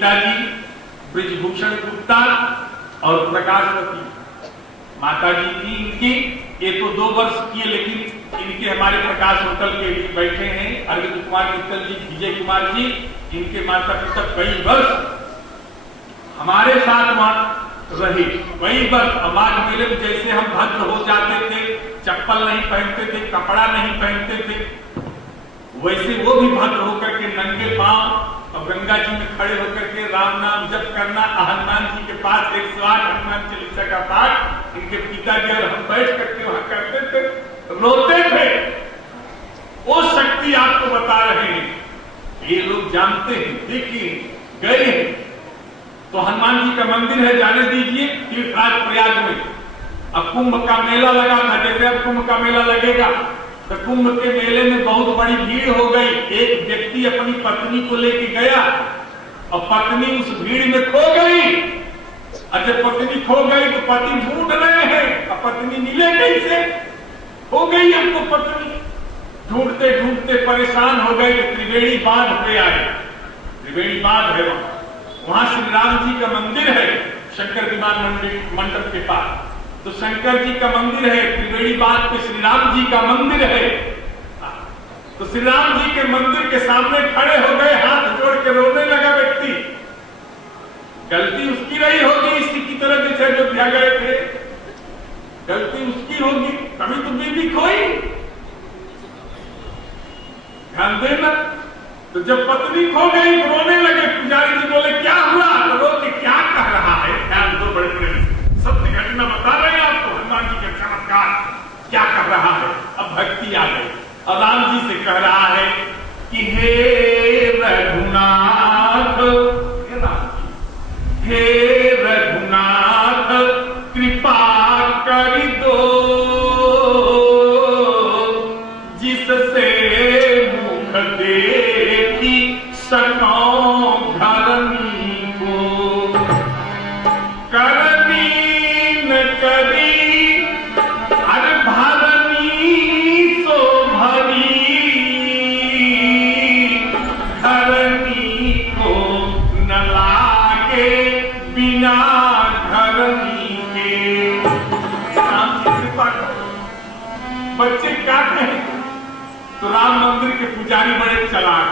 पिताजी ब्रिजभूषण गुप्ता और प्रकाशवती माताजी थी इनकी। ये तो 2 वर्ष की, लेकिन इनके हमारे प्रकाश होटल के भी बैठे हैं अरविंद कुमार मित्तल जी, विजय कुमार जी। इनके माता पिता कई वर्ष हमारे साथ वहां रहे, कई वर्ष। माघ मेले में जैसे हम भद्र हो जाते थे, चप्पल नहीं पहनते थे, कपड़ा नहीं पहनते थे, वैसे वो भी भद्र होकर के नंगे पांव और गंगा जी में खड़े होकर के राम नाम जप करना, हनुमान जी के पास 108 हनुमान चालीसा का पाठ इनके पिताजी और हम बैठ करके वहां करते थे, रोते थे। वो शक्ति आपको बता रहे हैं, ये लोग जानते हैं, देखिए गए हैं। तो हनुमान जी का मंदिर है, जाने दीजिए तीर्थराज प्रयाग में। अब कुंभ का मेला लगा था, जैसे अब कुंभ का मेला लगेगा तो कुंभ के मेले में बहुत बड़ी भीड़ हो गई। एक व्यक्ति अपनी पत्नी को लेके गया और पत्नी उस भीड़ में खो गई। और जब पत्नी खो गई तो पति ढूंढ रहे हैं, और पत्नी मिले कैसे? हो गई हमको पत्नी। ढूंढते ढूंढते परेशान हो गए तो त्रिवेणी बांध पे आए। त्रिवेणी बांध है वहां श्री राम जी का मंदिर है, शंकर विमान मंडप के पास। तो शंकर जी का मंदिर है, त्रिवेणी बांध पे श्री राम जी का मंदिर है। तो श्री राम जी के मंदिर के सामने खड़े हो गए, हाथ जोड़ के रोने लगा व्यक्ति। गलती उसकी रही होगी, इसी की तरह जैसे अयोध्या गए थे, गलती उसकी होगी, कभी तो बीवी खोई। ध्यान देना। तो जब पत्नी खो गई तो रोने लगे। पुजारी जी बोले क्या हुआ? तो रो के क्या कह रहा है? ध्यान दो, बड़े बड़े सत्य घटना बता रहे हैं आपको। हनुमान जी का चमत्कार क्या कर रहा है? अब भक्ति आ गई और राम जी से कह रहा है कि हे रघुनाथ, हे रघुनाथ कृपा कर दो, जिससे मुख देखी सको घरनी को। करनी न करी अरे भरनी सो भरी, घरनी को न लागे बिना घरनी के। राम की कृपा करो। बच्चे क्या कहें? तो राम मंदिर के पुजारी बड़े चालाक,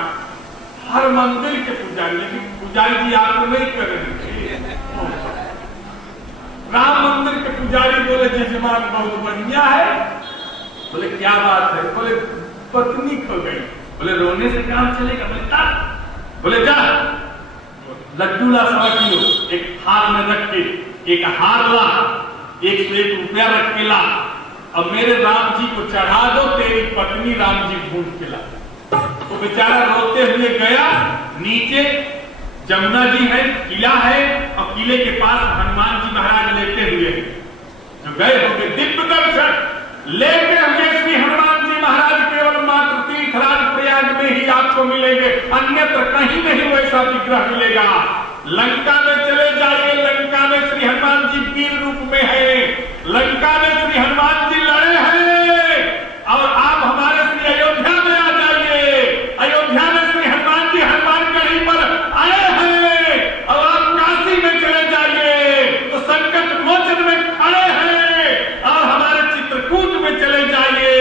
हर मंदिर के पुजारी, लेकिन पुजारी जी आप तो नहीं कर रहे। राम मंदिर के पुजारी बोले जजमान बहुत बढ़िया है। बोले क्या बात है? बोले पत्नी खो गई। बोले रोने से काम चलेगा? बोले जा लड्डू ला 100 किलो एक थाल में रख के, एक हार ला, 101 रुपया रख के ला, अब मेरे राम जी को चढ़ा दो, तेरी पत्नी राम जी ढूंढ के ला। तो बेचारा रोते हुए गया नीचे। जमुना जी है, किला है, और किले के पास हनुमान जी महाराज लेटे हुए हैं। जो गए होंगे दिव्य दर्शन लेटे हुए श्री हनुमान जी महाराज केवल मात्र तीर्थराज प्रयाग में ही आपको मिलेंगे, अन्यत्र कहीं नहीं वैसा विग्रह मिलेगा। लंका में चले जाइए, लंका में श्री हनुमान जी वीर रूप में है। लंका में श्री हनुमान जी लड़े हैं। और आप हमारे श्री अयोध्या में आ जाइए, अयोध्या में श्री हनुमान जी हनुमानगढ़ी पर आए हैं। और आप काशी में चले जाइए तो संकट मोचन में खड़े हैं। और हमारे चित्रकूट में चले जाइए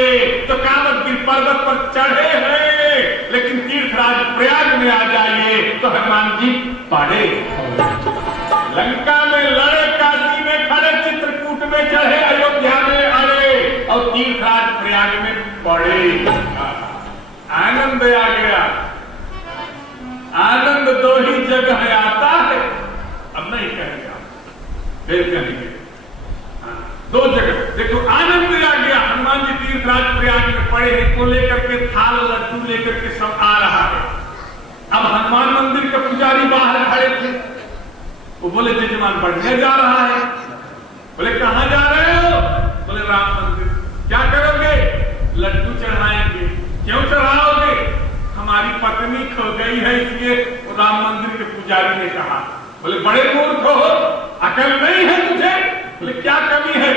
तो कामदगिरि पर्वत पर चढ़े हैं। लेकिन तीर्थराज प्रयाग में आ जाइए तो हनुमान जी पड़े। लंका में लड़े, काशी में खड़े, चित्रकूट में चढ़े, अयोध्या में अड़े, और तीर्थराज प्रयाग में पड़े। आनंद आ गया। आनंद 2 ही जगह आता है। अब नहीं कहेंगे आप, फिर कहेंगे 2 जगह। देखो आनंद आ गया। हनुमान जी तीर्थराज प्रयाग में पड़े हैं, को लेकर के थाल लड्डू लेकर के सब आ रहा है। अब हनुमान मंदिर के पुजारी बाहर खड़े थे। वो बोले जजमान बढ़िया जा रहा है। बोले कहां जा रहे हो? बोले राम मंदिर। क्या करोगे? लड्डू चढ़ाएंगे। क्यों चढ़ाओगे? हमारी पत्नी खो गई है, इसलिए राम मंदिर के पुजारी ने कहा। बोले बड़े मूर्ख हो, अकल नहीं है तुझे? बोले क्या कमी है?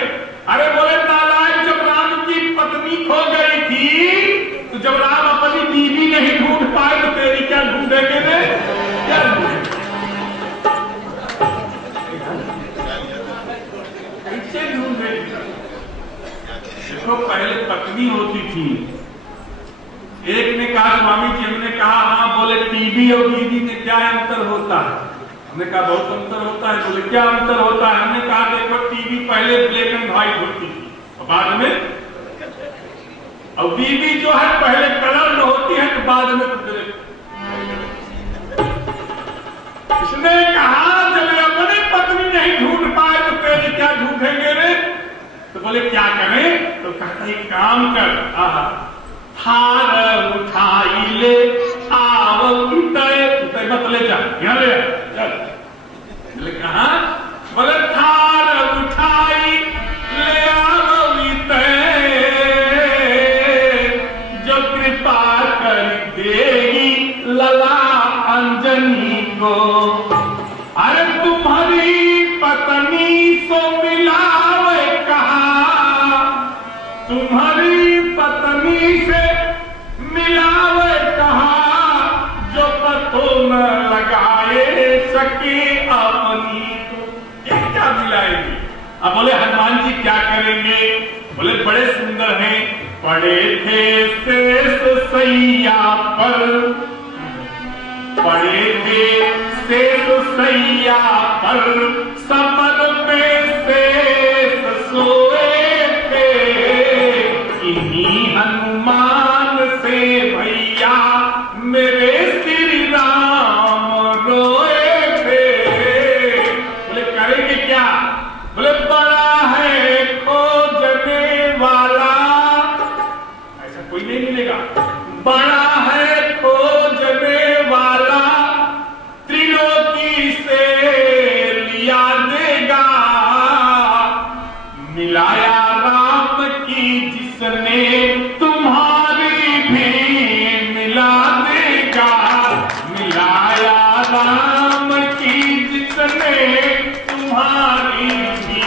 अरे बोले नालायक, जब राम की पत्नी खो गई थी तो जब राम अपनी बीवी नहीं ढूंढ पाए तो तेरी क्या ढूंढेंगे? क्या ढूंढेंगे? अंतर होता है? हमने कहा बहुत अंतर होता है। बोले क्या अंतर होता है? हमने कहा देखो टीवी पहले ब्लैक एंड व्हाइट होती थी और बाद में, और बीवी जो है पहले कलर में होती है तो बाद में ब्लैक। इसने कहा जब अपने पत्नी नहीं ढूंढ पाए तो तेरे क्या ढूंढेंगे रे? तो बोले क्या करें? तो कहता एक काम कर, हार उठाई ले आव उतरे, उतरे मत ले जा, यहाँ ले चल। बोले कहा? बोले थार उठाई ले आव उतरे, जो कृपा कर देगी लला अंजनी को। अरे तुम्हारी पत्नी सो मिलावे कहा, तुम्हारी पत्नी से मिलावे कहा, जो पतो न लगाए सके अपनी को। ये क्या मिलाएगी? अब बोले हनुमान जी क्या करेंगे? बोले बड़े सुंदर हैं। पड़े थे शेष सैया पर, पड़े थे शेष सैया पर, समर में शेष सोए थे, इन्हीं हनुमान से भैया मेरे श्री राम रोए थे। बोले करेंगे क्या? बोले बड़ा है खोजने वाला, ऐसा कोई नहीं मिलेगा। बड़ा है खोजने वाला, त्रिलोकी से लिया देगा, मिलाया राम की जिसने तुम्हारी भी मिला देगा, मिलाया राम की जिसने तुम्हारी भी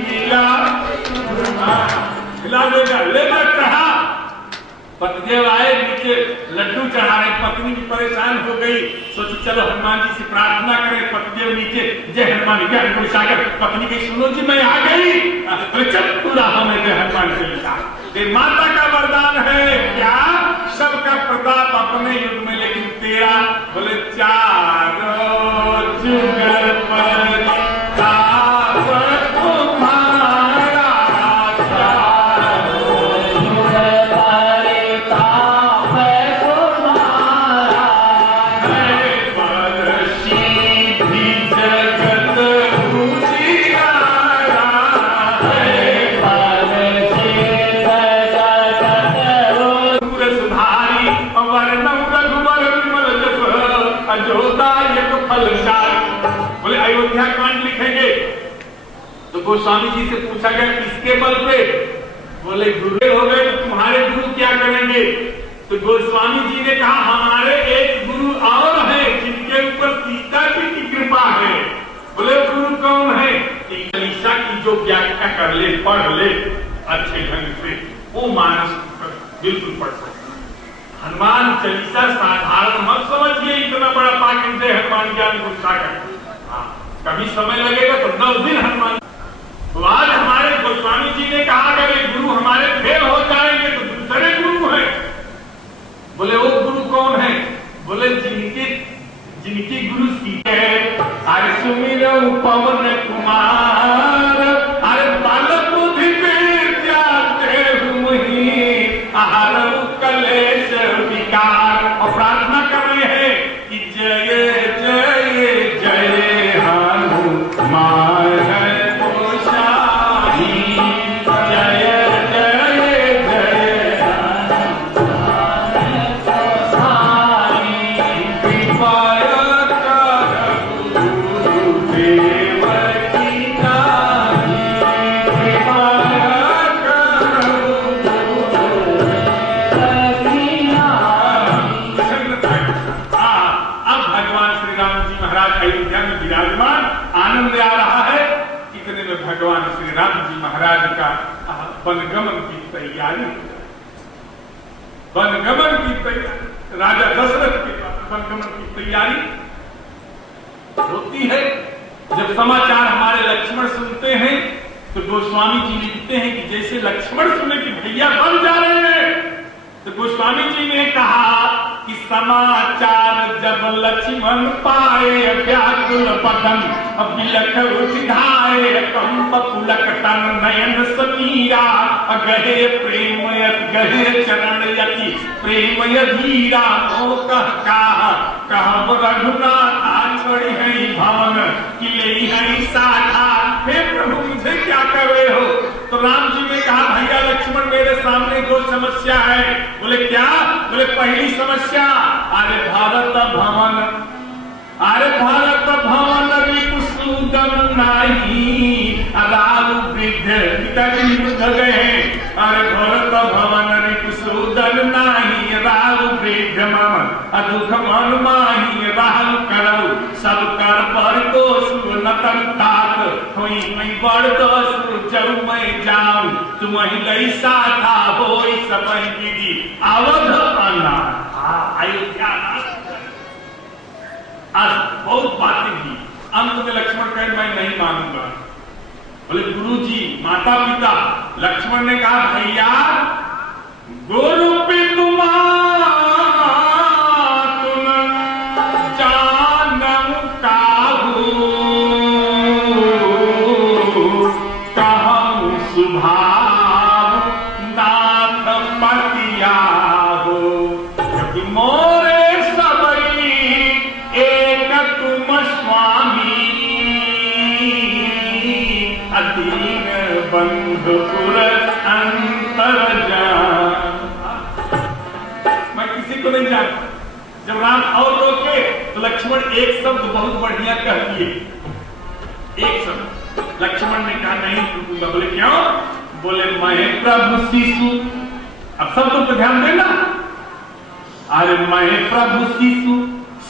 मिला देगा। लेना कहा। पतिदेव आए नीचे लड्डू चढ़ा रहे, पत्नी भी परेशान हो गई। सोची चलो हनुमान जी से प्रार्थना करें। पतिदेव नीचे जय हनुमान क्या सागर, पत्नी की सुनो जी मैं आ गई। चल पूरा हमें जय हनुमान से लिखा। माता का वरदान है क्या? सबका प्रताप अपने युग में, लेकिन तेरा बोले चारों जुग पर कांड लिखेंगे। तो गोस्वामी जी से पूछा गया किसके बल पे? बोले गुरु हो गए तो तुम्हारे गुरु क्या करेंगे? तो गोस्वामी जी ने कहा हमारे एक गुरु और है जिनके ऊपर सीता जी की कृपा है। बोले गुरु कौन है? चालीसा की जो व्याख्या कर ले, पढ़ ले अच्छे ढंग से, वो मानस बिल्कुल पढ़ सकता। हनुमान चालीसा साधारण मत समझिए, इतना बड़ा पाठ है हनुमान ज्ञान को सागर। कभी समय लगेगा तो 10 दिन हनुमान। तो आज हमारे गोस्वामी जी ने कहा अगर गुरु हमारे फेल हो जाएंगे तो दूसरे गुरु हैं। बोले वो गुरु कौन है? बोले जिनकी गुरु सीता है। अरे सुमिरो पवन कुमार, अरे बालक बुद्धि में जाते हुए आहार कलेश विकार, और प्रार्थना कर रहे हैं कि जय जय जय हनुमान गोसाई, जय जय जय हनुमान गोसाई, कृपा कर गुरुदेव की नाई, कृपा कर गुरुदेव की नाई। अब भगवान श्री राम जी महाराज अयोध्या में विराजमान, आनंद आ रहा है। इतने में भगवान श्री राम जी महाराज का वनगमन की तैयारी, वनगमन की तैयारी, राजा दशरथ के वनगमन की तैयारी होती है। जब समाचार हमारे लक्ष्मण सुनते हैं तो गोस्वामी जी लिखते हैं कि जैसे लक्ष्मण सुने कि भैया बन जा रहे हैं, तो गोस्वामी जी ने कहा कि समाचार जब लक्ष्मण पाए व्याकुल बदन बिलख उठाए कंप पुलक तन नयन समीरा गहे प्रेम गहे चरण यति प्रेम यधीरा नो कह रघुनाथ छोड़ी है भवन किले है साधा। हे प्रभु मुझे क्या कर रहे हो? तो राम जी ने कहा भैया लक्ष्मण मेरे सामने दो समस्या है। बोले क्या? बोले पहली समस्या अरे भारत भवन रिपुसूदन नाही रालु वृद्ध पिताजी युद्ध गए। अरे भारत भवन रिपुसूदन नाही रालु वृद्ध मम दुख मन माही राहु करऊ सब कर पर दोष नतन तात होई मैं बड़ दोष जऊ मैं जाऊं तुम ही लई साधा होई सब विधि अवध अन्ना। अयोध्या आज बहुत बातें की, अंत में लक्ष्मण कहे मैं नहीं मानूंगा। बोले गुरुजी माता पिता, लक्ष्मण ने कहा भैया गुरु बिंदु बंधुपुर अंतर जान। मैं किसी को नहीं जानता। जब राम और रोके तो लक्ष्मण एक शब्द बहुत बढ़िया कह दिए। एक शब्द लक्ष्मण ने कहा नहीं रुकूंगा। बोले क्यों? बोले मैं प्रभु शिशु, अब शब्दों पर ध्यान देना। अरे मैं प्रभु शिशु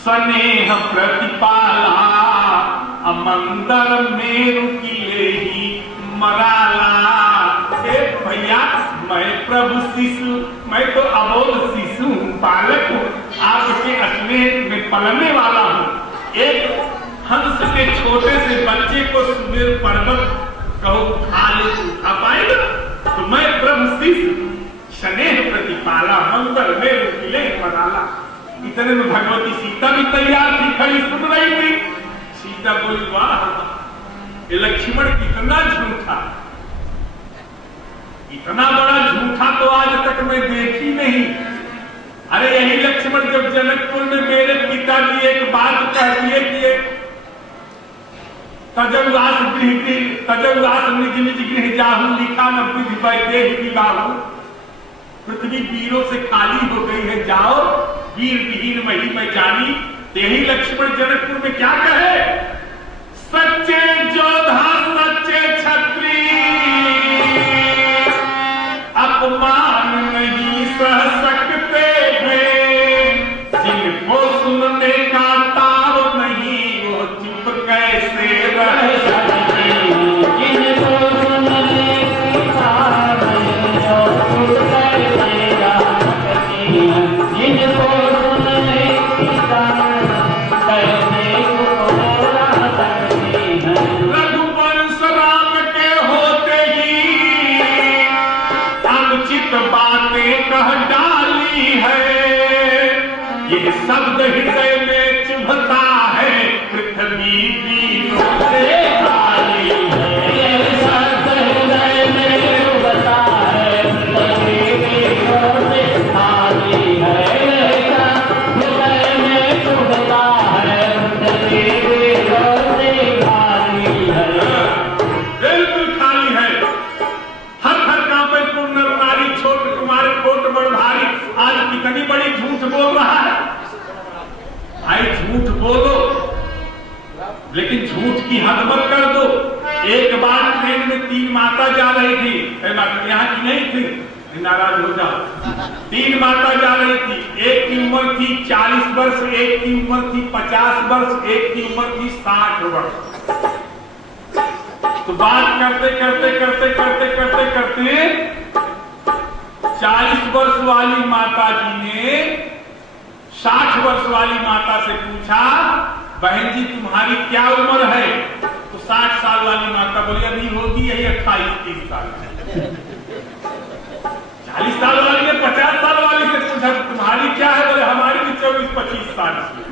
स्नेह प्रतिपाला अमंदर मेरु किले ही मराला। भैया मैं प्रभु शिशु, मैं तो अबोध शिशु बालक हूँ, आपके स्नेह में पलने वाला हूँ। एक हंस के छोटे से बच्चे को सुमेर पर्वत कहो खा ले तो खा पाएगा? तो मैं प्रभु शिशु स्नेह प्रतिपाला मंदिर में किले मराला। इतने में भगवती सीता भी तैयार थी, खड़ी सुन रही थी। सीता बोली वाह ये लक्ष्मण कितना झूठा, इतना बड़ा झूठा तो आज तक मैं देखी नहीं। अरे यही लक्ष्मण जब जनकपुर में मेरे पिताजी एक बात कह दिए कि तजौवास निज निज गृह जाहू लिखा न विधि वैदेह विवाहु। पृथ्वी वीरों से खाली हो गई है, जाओ वीर विहीन मही में जानी। यही लक्ष्मण जनकपुर में क्या कहे? सच्चे योद्धा सच्चे क्षत्रिय अपमान नहीं सह सकते हैं, जिनको सुनने का ताव नहीं वो चुप कैसे रह सकते हैं। जिनको सुनने की ताव नहीं वो चुप कैसे रह सकते हैं। जिनको सुनने की ताव शब्द हृदय में चुभता है, पृथ्वी वीरों से खाली है। ये शब्द हृदय में चुभता है, पृथ्वी वीरों से खाली है। हृदय में चुभता है, पृथ्वी वीरों से खाली है। बिल्कुल खाली है। हर हर कांपे पूर्ण नारी छोट कुमार कोट बड़ भारी। आज कितनी बड़ी झूठ बोल रहा है भाई, झूठ बोलो लेकिन झूठ की हद मत कर दो। एक बार ट्रेन में 3 माता जा रही थी, यहाँ की नहीं थी, नाराज हो जाओ। 3 माता जा रही थी, एक की उम्र थी 40 वर्ष, एक की उम्र थी 50 वर्ष, एक की उम्र थी 60 वर्ष। तो बात करते करते करते करते करते करते 40 वर्ष वाली माता जी ने 60 वर्ष वाली माता से पूछा बहन जी तुम्हारी क्या उम्र है? तो 60 साल वाली माता बोली अभी होगी यही 28-30 साल। 40 साल वाली ने 50 साल वाली से पूछा तुम्हारी क्या है? बोले हमारी साल की।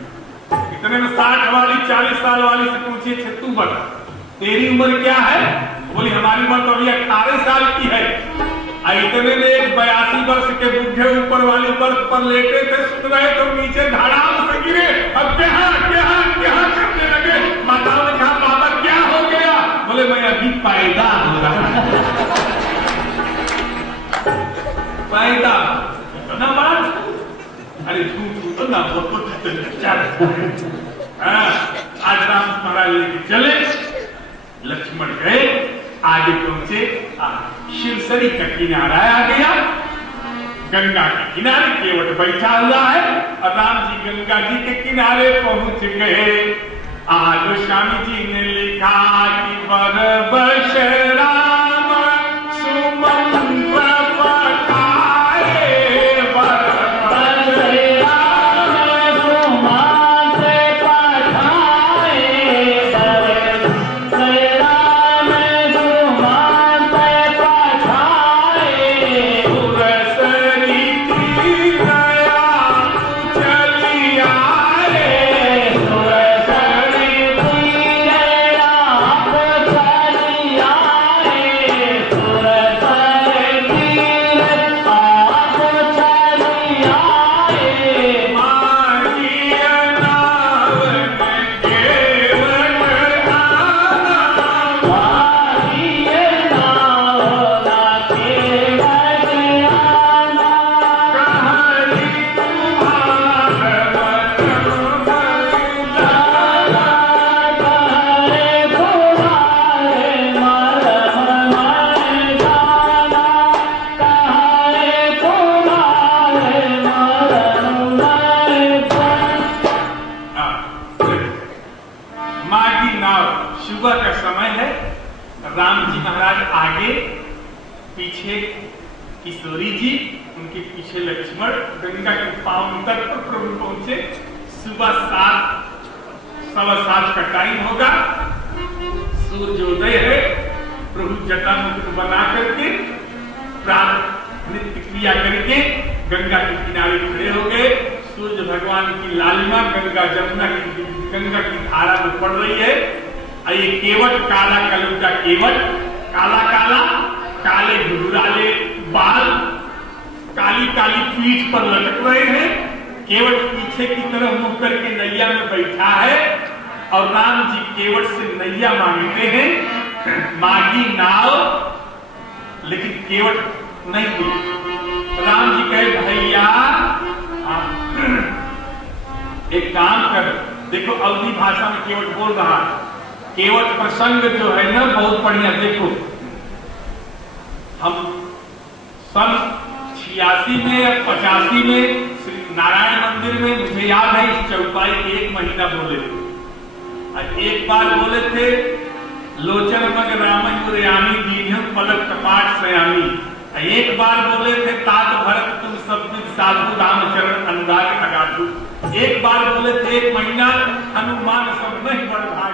इतने में 60 वाली 40 साल वाली से पूछिए, तू बता तेरी उम्र क्या है? बोली हमारी उम्र तो अभी 18 साल की है। इतने में एक 82 वर्ष के बुढ़े ऊपर वाली बर्थ पर लेटे थे, सुन रहे तो नीचे धड़ाम से गिरे। अब क्या करने लगे। माताओं ने कहा बाबा क्या हो गया? बोले मैं अभी पैदा हो रहा हूं। पैदा ना बात, अरे तू तो ना वो तो आज राम महाराज लेके चले। लक्ष्मण गए, आगे पहुंचे, शिवसरी का किनारा आ गया। गंगा के किनारे केवट बैठा हुआ है और राम जी गंगा जी के किनारे पहुंच गए। आज स्वामी जी ने लिखा कि बरबस राम सुमंत्र पठाए, बरबस राम सुमंत्र पठाए, बरबस राम सुमंत्र पठाए, सुरसरी तीरया चली आए, सुरसरी तीरया चली आए, सुरसरी तीरया चली आए, मारिय नावन केवट आना, मारिय नावन केवट आना, कहरी तुम्हार वचन बलिदाना, कहरे तुम्हारे मरम मैदाना, कहरे तुम्हारे मरम मैदाना। माघी नाव, सुबह का समय है। राम जी महाराज आगे, पीछे किशोरी जी, उनके पीछे लक्ष्मण। गंगा के पावन तट पर प्रभु पहुंचे। सुबह 7:15 का टाइम होगा, सूर्योदय है। प्रभु जटा मुकुट बना करके प्रातः नित्य क्रिया करके गंगा के किनारे खड़े हो गए। सूर्य भगवान की लालिमा गंगा जमुना की गंगा की धारा में पड़ रही है। ये केवट, काला कलुटा केवट, काला काला काले घुघराले बाल, काली काली पीठ पर लटक रहे हैं। केवट पीछे की तरफ मुख करके नैया में बैठा है और राम जी केवट से नैया मांगते हैं, मागी नाव, लेकिन केवट नहीं मिली। राम जी कहे भैया आप एक काम कर, देखो अवधी भाषा में केवट बोल रहा है। केवट प्रसंग जो है ना बहुत बढ़िया। देखो हम सन 86 में या 85 में श्री नारायण मंदिर में, मुझे याद है इस चौपाई 1 महीना बोले थे। एक बार बोले थे लोचन मग रामयामी दीनम पलक कपाट सयामी। एक बार बोले थे तात भरत तुम सब साधु रामचरण अनुराग अगाधु। एक बार बोले थे 1 महीना हनुमान सब नहीं बड़ भाई।